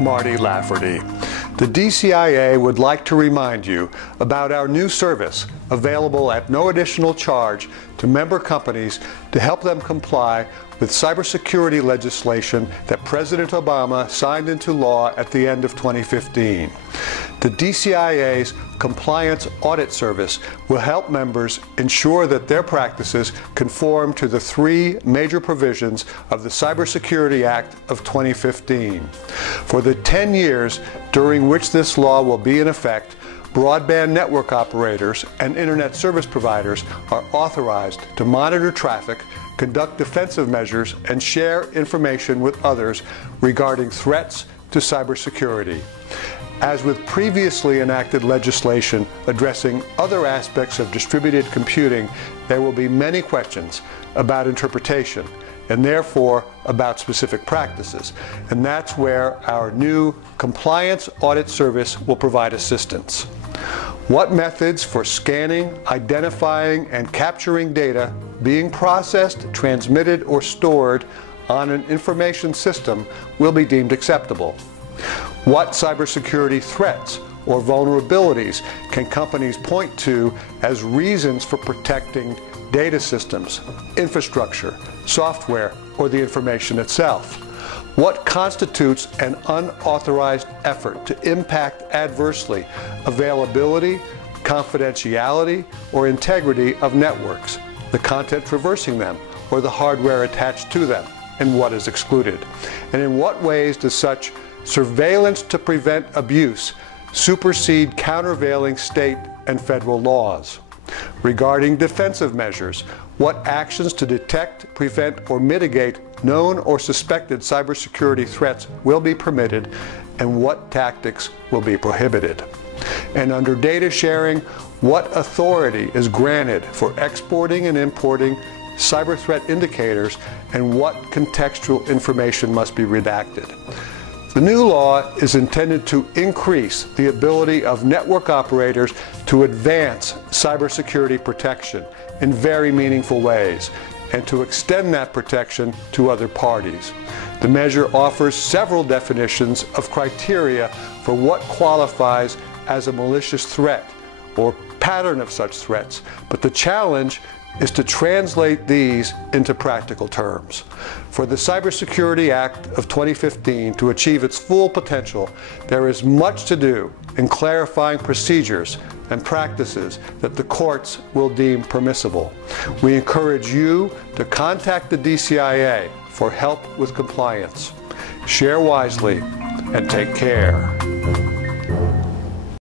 Marty Lafferty. The DCIA would like to remind you about our new service available at no additional charge to member companies to help them comply with cybersecurity legislation that President Obama signed into law at the end of 2015. The DCIA's Compliance Audit Service will help members ensure that their practices conform to the three major provisions of the Cybersecurity Act of 2015. For the 10 years during which this law will be in effect, broadband network operators and internet service providers are authorized to monitor traffic, conduct defensive measures, and share information with others regarding threats to cybersecurity. As with previously enacted legislation addressing other aspects of distributed computing, there will be many questions about interpretation and therefore about specific practices. And that's where our new Compliance Audit Service will provide assistance. What methods for scanning, identifying, and capturing data being processed, transmitted, or stored on an information system will be deemed acceptable? What cybersecurity threats or vulnerabilities can companies point to as reasons for protecting data systems, infrastructure, software, or the information itself? What constitutes an unauthorized effort to impact adversely availability, confidentiality, or integrity of networks, the content traversing them, or the hardware attached to them, and what is excluded? And in what ways does such surveillance to prevent abuse supersede countervailing state and federal laws? Regarding defensive measures, what actions to detect, prevent, or mitigate known or suspected cybersecurity threats will be permitted, and what tactics will be prohibited? And under data sharing, what authority is granted for exporting and importing cyber threat indicators, and what contextual information must be redacted? The new law is intended to increase the ability of network operators to advance cybersecurity protection in very meaningful ways, and to extend that protection to other parties. The measure offers several definitions of criteria for what qualifies as a malicious threat or pattern of such threats, but the challenge is to translate these into practical terms. For the Cybersecurity Act of 2015 to achieve its full potential, there is much to do in clarifying procedures and practices that the courts will deem permissible. We encourage you to contact the DCIA for help with compliance. Share wisely and take care.